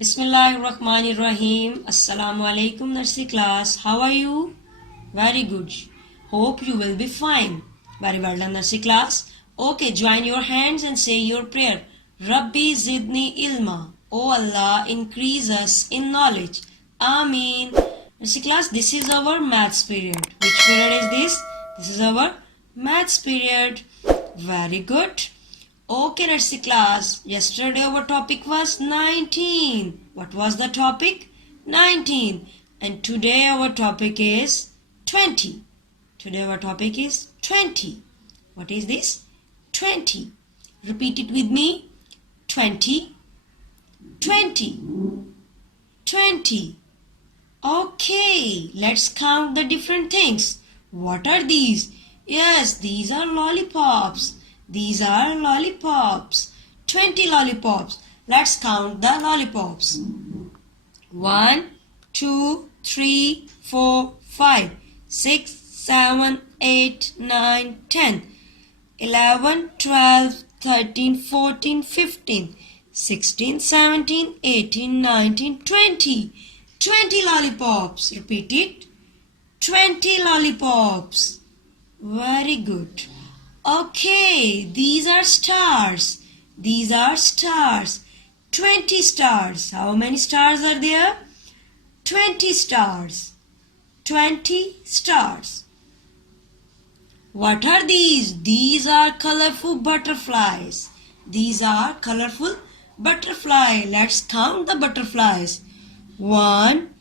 Bismillahirrahmanirrahim. Assalamu alaikum nursery class. How are you? Very good. Hope you will be fine. Very well done nursery class. Okay, join your hands and say your prayer. Rabbi zidni ilma. Oh Allah, increase us in knowledge. Ameen. Nursery class, this is our maths period. Which period is this? This is our maths period. Very good. Okay, nursery class. Yesterday our topic was 19. What was the topic? 19. And today our topic is 20. Today our topic is 20. What is this? 20. Repeat it with me. 20. 20. 20. Okay, let's count the different things. What are these? Yes, these are lollipops. These are lollipops. 20 lollipops. Let's count the lollipops. 1, 2, 3, 4, 5, 6, 7, 8, 9, 10, 11, 12, 13, 14, 15, 16, 17, 18, 19, 20. 20 lollipops. Repeat it. 20 lollipops. Very good. Okay, these are stars. These are stars. 20 stars. How many stars are there? 20 stars. 20 stars. What are these? These are colorful butterflies. These are colorful butterflies. Let's count the butterflies. 1,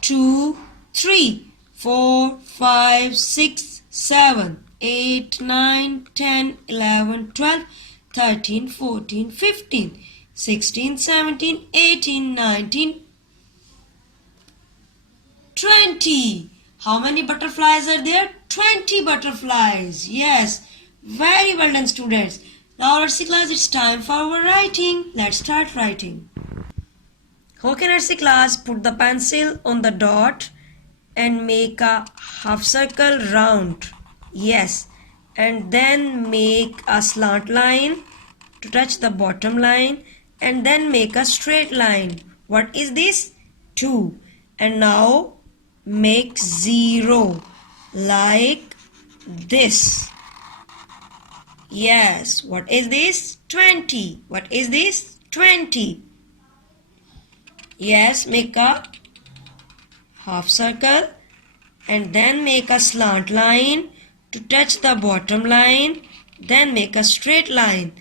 2, 3, 4, 5, 6, 7, 8, 9, 10, 11, 12, 13, 14, 15, 16, 17, 18, 19, 20. How many butterflies are there? 20 butterflies. Yes. Very well done, students. Now, nursery class, it's time for our writing. Let's start writing. Okay, nursery class, put the pencil on the dot and make a half circle round. Yes. And then make a slant line to touch the bottom line and then make a straight line. What is this? 2. And now make 0 like this. Yes. What is this? 20. What is this? 20. Yes, make a half circle and then make a slant line to touch the bottom line, then make a straight line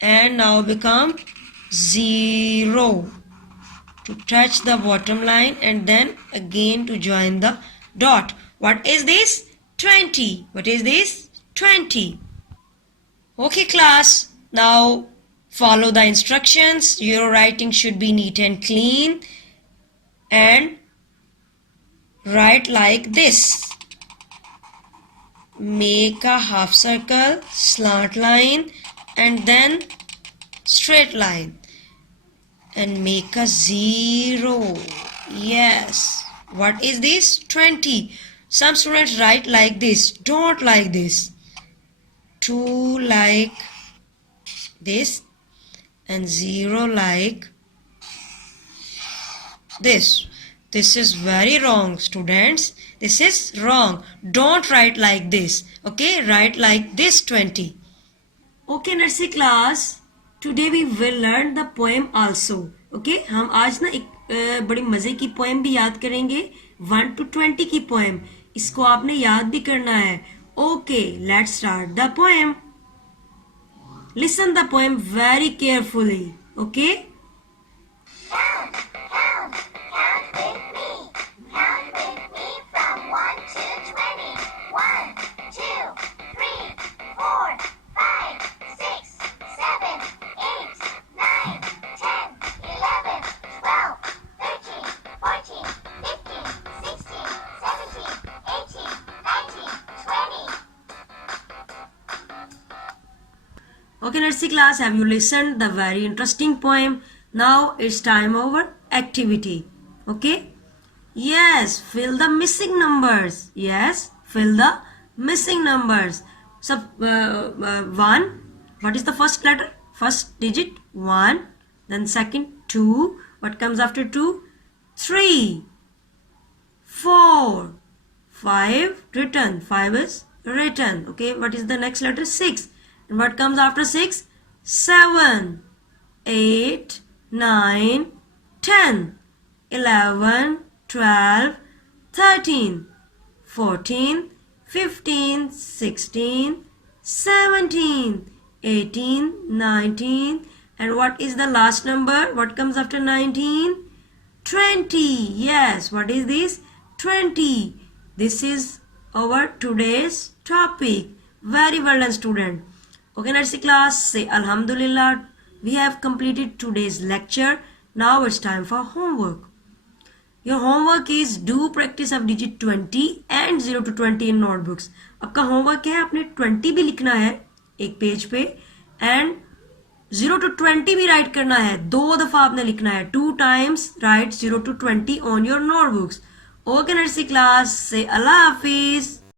and now become 0 to touch the bottom line and then again to join the dot. What is this? 20. What is this? 20. Okay class, now follow the instructions. Your writing should be neat and clean and write like this. Make a half circle, slant line and then straight line and make a 0. Yes. What is this? 20. Some students write like this. Don't like this. 2 like this and 0 like this. This is very wrong, students. This is wrong. Don't write like this. Okay, write like this 20. Okay, nursery class. Today we will learn the poem also. Okay, हम आज ना एक बड़ी मजे की poem भी याद करेंगे. 1 to 20 की poem. इसको आपने याद भी करना है. Okay, let's start the poem. Listen the poem very carefully. Okay. Okay, nursery class, have you listened the very interesting poem? Now it's time our activity. Okay? Yes, fill the missing numbers. Yes, fill the missing numbers. So, 1. What is the first letter? First digit? 1. Then second, 2. What comes after 2? 3. 4. 5. Written. 5 is written. Okay. What is the next letter? 6. And what comes after 6? 7. 8. 9. 10. 11. 12. 13. 14. 15. 16. 17. 18. 19. And what is the last number? What comes after 19? 20. Yes, what is this? 20. This is our today's topic. Very well done, student. Okay, nursery class, say Alhamdulillah. We have completed today's lecture. Now it's time for homework. Your homework is do practice of digit 20 and 0 to 20 in notebooks. आपका homework है आपने 20 भी लिखना है एक page पे and 0 to 20 भी right करना है. 2 दफा आपने लिखना है. 2 times write 0 to 20 on your notebooks. Okay, nursery class, say Allah Hafiz.